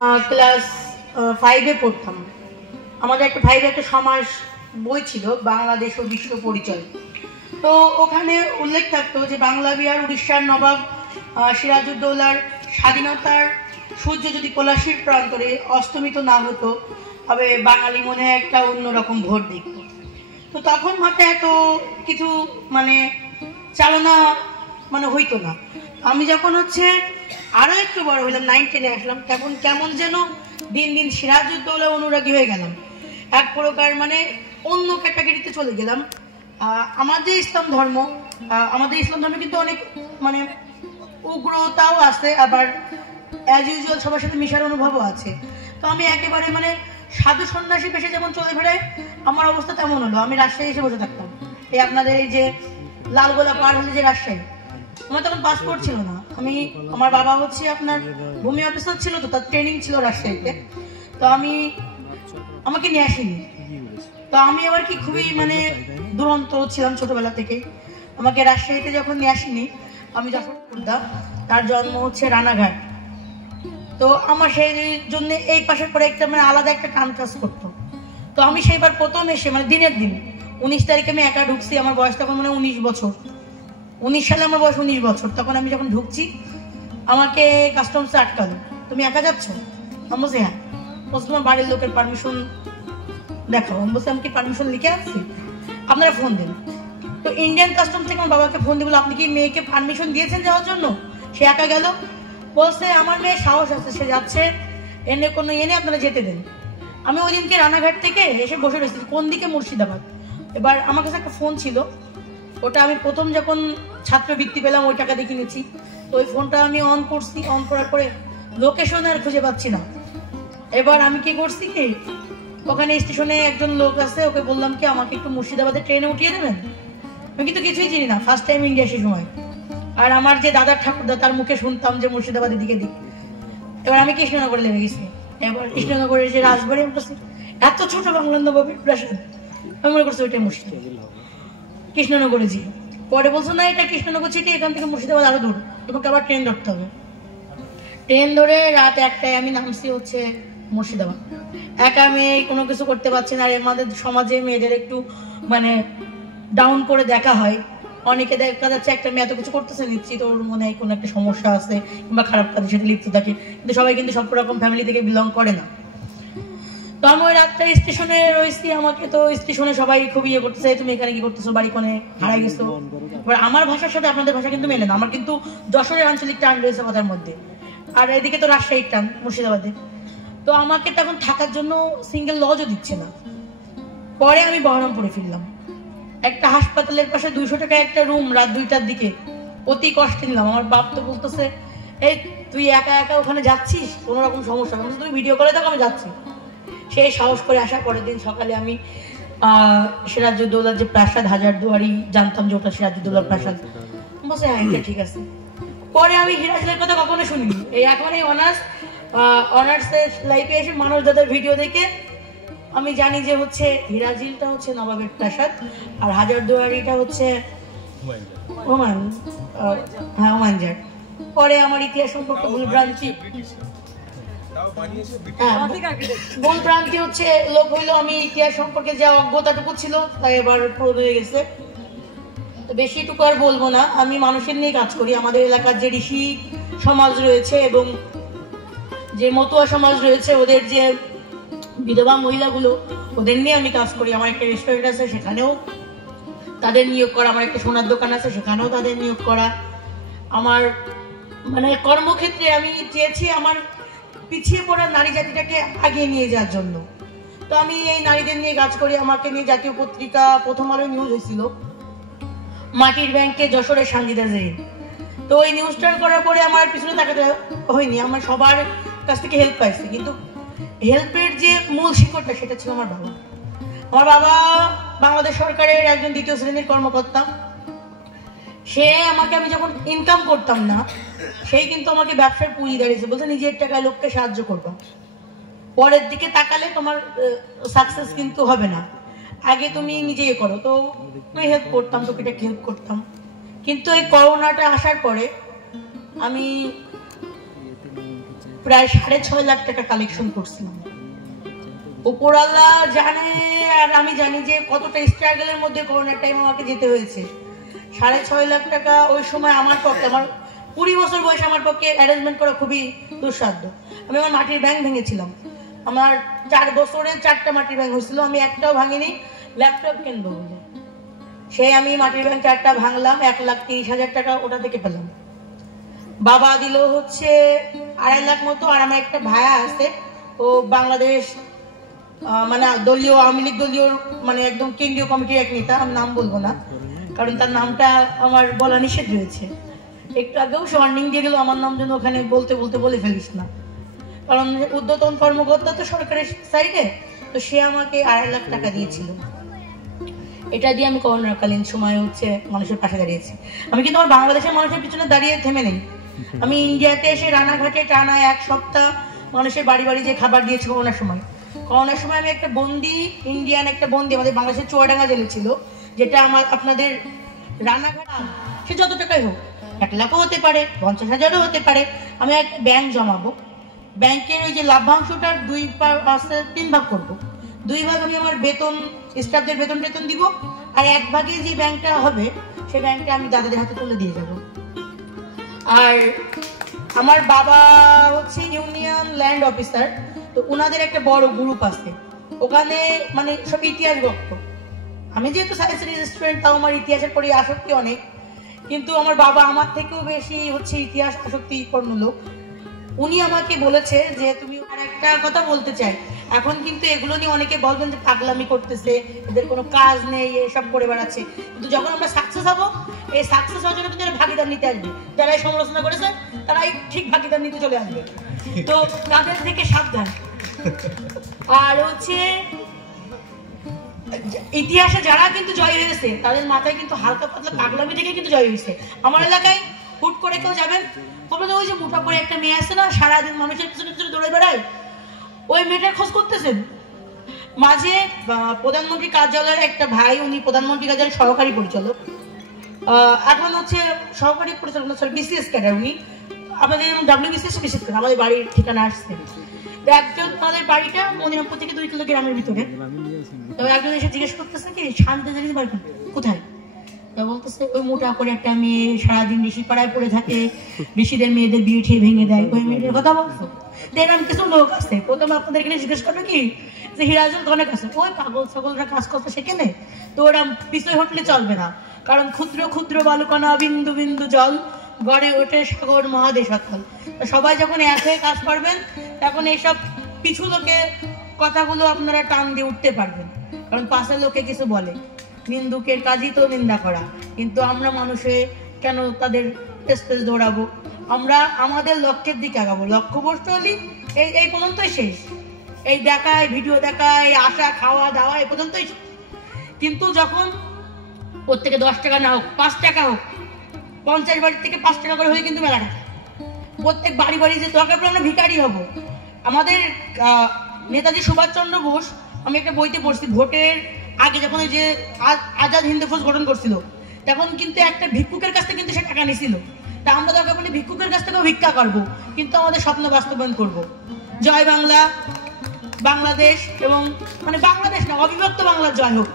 Class 5-এ পড়তাম। আমাদের একটা 5-এ একটা সমাজ বই ছিল, বাংলাদেশ ও বিশ্ব পরিচয়। তো ওখানে উল্লেখ থাকতো যে বাংলা বিহার উড়িষ্যার নবাব সিরাজউদ্দৌলার স্বাধীনতার সূর্য যদি পলাশির প্রান্তরে অস্তমিত না হতো, তবে বাঙালি মনে একটা অন্যরকম ভোট দেখত। তো তখন মাথায় এত কিছু চালনা হইতো না। আমি যখন আরো একটু বড় হইলাম, 9-10-এ আসলাম, কেমন যেন দিন দিন সিরাজউদ্দৌলা অনুরাগী হয়ে গেলাম। এক প্রকার অন্য ক্যাটাগরিতে চলে গেলাম। আমাদের ইসলাম ধর্মে কিন্তু অনেক উগ্রতাও আছে, আবার অ্যাজ ইউজুয়াল সবার সাথে মিশার অনুভবও আছে। তো আমি একেবারে সাধু সন্ন্যাসী পেশে যেমন চলে বেড়াই, আমার অবস্থা তেমন হলো। আমি রাজশাহী এসে বসে থাকতাম। এই আপনাদের এই যে লালগোলা পার হলে যে রাজশাহী, আমার তখন পাসপোর্ট ছিল না। আমার বাবা আপনার ভূমি অফিসার ছিল, তো তার ট্রেনিং ছিল রাজশাহীতে। তো আমাকে নিয়ে আসেনি। তো আমি আবার কি খুবই দুরন্ত ছিলাম ছোটবেলা থেকে। আমাকে রাজশাহীতে যখন নিয়ে আসেনি, আমি যখন পড়তাম, তার জন্ম রানাঘাট। তো আমার সেই জন্য এই পাশের পরে একটা আলাদা একটা টান কাজ করতো। তো আমি সেইবার প্রথম এসে দিনের দিন 19 তারিখে আমি একা ঢুকছি। আমার বয়স তখন 19 বছর। 19 সালে আমার বয়স 19 বছর। তখন আমি যখন ঢুকছি, আমাকে কাস্টমসে আটকালো। তুমি একা যাচ্ছ? আমি বলছি হ্যাঁ। বলছি তোমার বাড়ির লোকের পারমিশন দেখাও। আমি বলছি আমি কি পারমিশন লিখে আসছি? আপনারা ফোন দেন। তো ইন্ডিয়ান কাস্টম থেকে আমার বাবাকে ফোন দিয়ে বললো, আপনি কি মেয়েকে পারমিশন দিয়েছেন যাওয়ার জন্য? সে একা গেল। বলছে আমার মেয়ে সাহস আছে, সে যাচ্ছে, এনে কোনো এনে আপনারা যেতে দেন। আমি ওই দিনকে রানাঘাট থেকে এসে বসে রয়েছি। কোন দিকে? মুর্শিদাবাদ। এবার আমার কাছে একটা ফোন ছিল, ওটা আমি প্রথম যখন ছাত্রবৃত্তি পেলাম ওই টাকা দিয়ে কিনেছি। তো ওই ফোনটা আমি অন করছি। অন করার পরে লোকেশন আর খুঁজে পাচ্ছি না। এবার আমি কি করছি কি, ওখানে স্টেশনে একজন লোক আছে, ওকে বললাম কি আমাকে একটু মুর্শিদাবাদের ট্রেনে উঠিয়ে দেবেন। আমি কিন্তু কিছুই চিনি না, ফার্স্ট টাইম ইন্ডিয়া সে সময়। আর আমার যে দাদার ঠাকুরদা, তার মুখে শুনতাম যে মুর্শিদাবাদের দিকে দিক। এবার আমি কৃষ্ণনগরে লেগে গেছি। এবার কৃষ্ণনগরের যে রাজবাড়ি, আমি বলছি এত ছোট বাংলা নবাবের প্রাসাদ, আমি মনে করছি ওইটাই মুর্শিদাবাদ, কৃষ্ণনগরে জি। পরে বলছো না এটা কৃষ্ণনগর সিটি, এখান থেকে মুর্শিদাবাদ আরো দূর, তোমাকে আবার ট্রেন ধরতে হবে। ট্রেন ধরে রাত 1টায় আমি নামছি মুর্শিদাবাদ। একা মেয়ে, কোনো কিছু করতে পারছি না। আর আমাদের সমাজে মেয়েদের একটু ডাউন করে দেখা হয়। অনেকে দেখা যাচ্ছে একটা মেয়ে এত কিছু করতেছে, নিশ্চিত ওর মনে হয় কোনো একটা সমস্যা আছে কিংবা খারাপ কাজের সাথে লিপ্ত থাকে। কিন্তু সবাই কিন্তু সব রকম ফ্যামিলি থেকে বিলং করে না। তো আমি ওই রাতটা স্টেশনে রয়েছি। আমাকে তো স্টেশনে সবাই খুব ইয়ে করতেছে, তুমি এখানে কি করতেছো, বাড়ি কোনে, হারাই গেছো। এবার আমার ভাষার সাথে আপনাদের ভাষা কিন্তু মেলে না। আমার কিন্তু যশোরের আঞ্চলিক টান রয়েছে কথার মধ্যে, আর এদিকে তো রাজশাহীর টান মুর্শিদাবাদে। তো আমাকে তখন থাকার জন্য সিঙ্গেল লজও দিচ্ছে না। পরে আমি বহরমপুরে ফিরলাম। একটা হাসপাতালের পাশে 200 টাকা একটা রুম, রাত 2টার দিকে। অতি কষ্টে নিলাম। আমার বাপ তো বলতেছে, এই তুই একা একা ওখানে যাচ্ছিস, কোনো রকম সমস্যা না, তুমি ভিডিও করে দেখো, আমি যাচ্ছি। সেই সাহস করে আসা। পরের দিন সকালে আমি সিরাজউদ্দৌলার যে প্রাসাদ হাজারদুয়ারি, জানতাম যে ওটা সিরাজউদ্দৌলার প্রাসাদ। বলছে হ্যাঁ এটা ঠিক আছে। পরে আমি হিরাজেলের কথা কখনো শুনিনি। এই এখন এই অনার্সের লাইফে এসে মানুষ দাদার ভিডিও দেখে আমি জানি যে হিরাজিলটা নবাবের প্রাসাদ, আর হাজারদুয়ারিটা হুমায়ুনজার। পরে আমার ইতিহাস সম্পর্কে ভুলভ্রান্তি লোক হইলো। আমি ইতিহাস সম্পর্কে যে অজ্ঞতাটুকু ছিল তাই এবার পূরণ হয়ে গেছে। তো বেশিটুকু আর বলবো না। আমি মানুষের নিয়ে কাজ করি। আমাদের এলাকার যে ঋষি সমাজ রয়েছে এবং যে মতুয়া সমাজ রয়েছে, ওদের যে বিধবা মহিলাগুলো, ওদের নিয়ে আমি কাজ করি। আমার একটা রেস্টুরেন্ট আছে, সেখানেও তাদের নিয়োগ করা। আমার একটা সোনার দোকান আছে, সেখানেও তাদের নিয়োগ করা। আমার কর্মক্ষেত্রে আমি চেয়েছি আমার পিছিয়ে পড়া নারী জাতিটাকে আগিয়ে নিয়ে যাওয়ার জন্য। তো আমি এই নারীদের নিয়ে কাজ করি। আমাকে নিয়ে জাতীয় পত্রিকা প্রথম আলো নিউজ হয়েছিল, মাটির ব্যাংকে যশোরের সানজিদা জেরিন। তো ওই নিউজটা করার পরে আমার পিছনে তাকাতে হয়নি। আমার সবার কাছ থেকে হেল্প পাইছি, কিন্তু হেল্পের যে মূল শিকড়টা সেটা ছিল আমার বাবা। আমার বাবা বাংলাদেশ সরকারের একজন 2য় শ্রেণীর কর্মকর্তা। সে আমাকে, আমি যখন ইনকাম করতাম না, সেই কিন্তু আমাকে ব্যবসার পুঁজি দাঁড়িয়েছে। বলছে নিজের টাকায় লোককে সাহায্য করবা, পরের দিকে তাকালে তোমার সাকসেস কিন্তু হবে না, আগে তুমি নিজেই করো। তো আমি হেল্প করতাম, টুকিটাকি হেল্প করতাম। কিন্তু এই করোনাটা আসার পরে আমি প্রায় 6.5 লাখ টাকা কালেকশন করছিলাম। উপরওয়ালা জানে আর আমি জানি যে কতটা স্ট্রাগলের মধ্যে করোনার টাইম আমাকে যেতে হয়েছে। 6.5 লাখ টাকা ওই সময় আমার পক্ষে, আমার 20 বছর বয়সে আমার পক্ষে অ্যারেঞ্জমেন্ট করা খুবই দুঃসাধ্য। আমি আমার মাটির ব্যাংক ভেঙেছিলাম, আমার 4 বছরে 4টা মাটির ব্যাংক হয়েছিল, আমি একটাও ভাঙিনি ল্যাপটপ কিনবো বলে। সেই আমি মাটির ব্যাংক 4টা ভাঙলাম, 1,30,000 টাকা ওটা থেকে পেলাম। বাবা দিল হচ্ছে 2.5 লাখ মতো, আর আমার একটা ভাইয়া আছে, ও বাংলাদেশ মানে দলীয় আওয়ামী লীগ দলীয় মানে একদম কেন্দ্রীয় কমিটির এক নেতা, আমি নাম বলবো না কারণ তার নামটা আমার বলা নিষেধ রয়েছে। একটু আগেও সে ওয়ার্নিং দিয়ে গেল আমার নাম যেন ওখানে বলতে বলে ফেলিস না, কারণ ঊর্ধ্বতন কর্মকর্তা তো সরকারের সাইডে, তো সে আমাকে 2.5 লাখ টাকা দিয়েছিল। এটা দিয়ে আমি করোনাকালীন সময় হচ্ছে মানুষের পাশে দাঁড়িয়েছি। আমি কিন্তু আমার বাংলাদেশের মানুষের পিছনে দাঁড়িয়ে থেমে নেই। আমি ইন্ডিয়াতে এসে রানাঘাটে টানা 1 সপ্তাহ মানুষের বাড়ি বাড়ি যে খাবার দিয়েছি করোনার সময়। করোনার সময় আমি একটা বন্দি, ইন্ডিয়ান একটা বন্দি আমাদের বাংলাদেশের চুয়াডাঙ্গা জেলে ছিল, যেটা আমার আপনাদের রানাঘাট, সে যত টাকাই হোক, 1 লাখও হতে পারে, 50,000ও হতে পারে, আমি এক ব্যাংক জমাবো। ব্যাংকের ওই যে লাভ্যাংশটার 3 ভাগ করবো। 2 ভাগ আমি আমার বেতন, স্টাফদের বেতন দিব, আর 1 ভাগে যে ব্যাংকটা হবে সেই ব্যাংকটা আমি দাদাদের হাতে তুলে দিয়ে যাব। আর আমার বাবা হচ্ছে ইউনিয়ন ল্যান্ড অফিসার, তো ওনাদের একটা বড় গ্রুপ আছে ওখানে, মানে সব ইতিহাস ভক্ত। আমি যেহেতু সায়েন্সের স্টুডেন্ট, তাও আমার ইতিহাসের পরে আসক্তি অনেক, কিন্তু আমার বাবা আমার থেকেও বেশি হচ্ছে ইতিহাস আসক্তিপূর্ণ লোক। উনি আমাকে বলেছে যে তুমি, আর একটা কথা বলতে চাই, এখন কিন্তু এগুলো নিয়ে অনেকে বলবেন যে পাগলামি করতেছে, এদের কোনো কাজ নেই, এসব করে বেড়াচ্ছে, কিন্তু যখন আমরা সাকসেস হবো, এই সাকসেস হওয়ার জন্য কিন্তু ভাগিদার নিতে আসবে। যারা এই সমালোচনা করেছে তারাই ঠিক ভাগিদার নিতে চলে আসবে, তো তাদের থেকে সাবধান। আর হচ্ছে ইতিহাসে যারা কিন্তু জয় হয়েছে তাদের মাথায় কিন্তু হালকা পাতলা পাগলামি থেকে কিন্তু জয় হয়েছে। আমার এলাকায় হুট করে কেউ যাবেন, বলবেন ওই যে মোটা করে একটা মেয়ে আছে না, সারাদিন মানুষের পিছনে পিছনে দৌড়ে বেড়ায়, ওই মেয়েটার খোঁজ করতেছেন। মাঝে প্রধানমন্ত্রী কার্যালয়ের একটা ভাই, উনি প্রধানমন্ত্রী কার্যালয়ের সহকারী পরিচালক, এখন হচ্ছে সহকারী পরিচালক বিসিএস ক্যাডার, উনি আমাদের WBCS বিশেষ করে আমাদের বাড়ির ঠিকানা আসছে। তো একজন, আমাদের বাড়িটা মদিনাপুর থেকে 2 কিলো গ্রামের ভিতরে, তো একজন এসে জিজ্ঞেস করতেছে কি শান্তি জানিস বাড়ি কোথায়, বলতেছে ওই মোটা করে একটা মেয়ে সারাদিন ঋষি পাড়ায় পড়ে থাকে, ঋষিদের মেয়েদের বিয়ে ঠিক ভেঙে দেয়, ওই মেয়েদের কথা বলতো। এরকম কিছু লোক আছে, প্রথমে আপনাদের এখানে জিজ্ঞেস করবে কি যে হিরাজুল অনেক আছে, ওই পাগল ছাগলরা কাজ করতে সেখানে, তো ওরা পিছনে হটলে চলবে না, কারণ ক্ষুদ্র ক্ষুদ্র বালুকণা বিন্দু বিন্দু জল গড়ে ওঠে সাগর মহাদেশ অথল। সবাই যখন এক হয়ে কাজ করবেন তখন এইসব পিছু লোকের কথাগুলো আপনারা টান দিয়ে উঠতে পারবেন, কারণ পাশের লোকে কিছু বলে, নিন্দুকের কাজই তো নিন্দা করা, কিন্তু আমরা মানুষে কেন তাদের স্পেস দৌড়াবো, আমরা আমাদের লক্ষ্যের দিকে আগাবো। লক্ষ্যবস্তু হলি এই পর্যন্তই শেষ, এই দেখায় ভিডিও দেখায় আসা খাওয়া দাওয়া এই পর্যন্তই। কিন্তু যখন প্রত্যেকে 10 টাকা না হোক 5 টাকা হোক, 50 বাড়ির থেকে 5 টাকা করে হয়ে কিন্তু মেলা টাকা, প্রত্যেক বাড়ি বাড়ি যে দরকার পড়ে আমরা ভিখারি হব। আমাদের নেতাজি সুভাষচন্দ্র বোস, আমি একটা বইতে পড়ছি, ভোটের আগে যখন এই যে আজাদ হিন্দ ফৌজ গঠন করছিল, তখন কিন্তু একটা ভিক্ষুকের কাছ থেকে কিন্তু সে টাকা নিয়েছিল। তা আমরা দরকার পড়লে ভিক্ষুকের কাছ থেকেও ভিক্ষা করবো, কিন্তু আমাদের স্বপ্ন বাস্তবায়ন করব। জয় বাংলা, বাংলাদেশ, এবং মানে বাংলাদেশ না, অবিভক্ত বাংলার জয় হোক।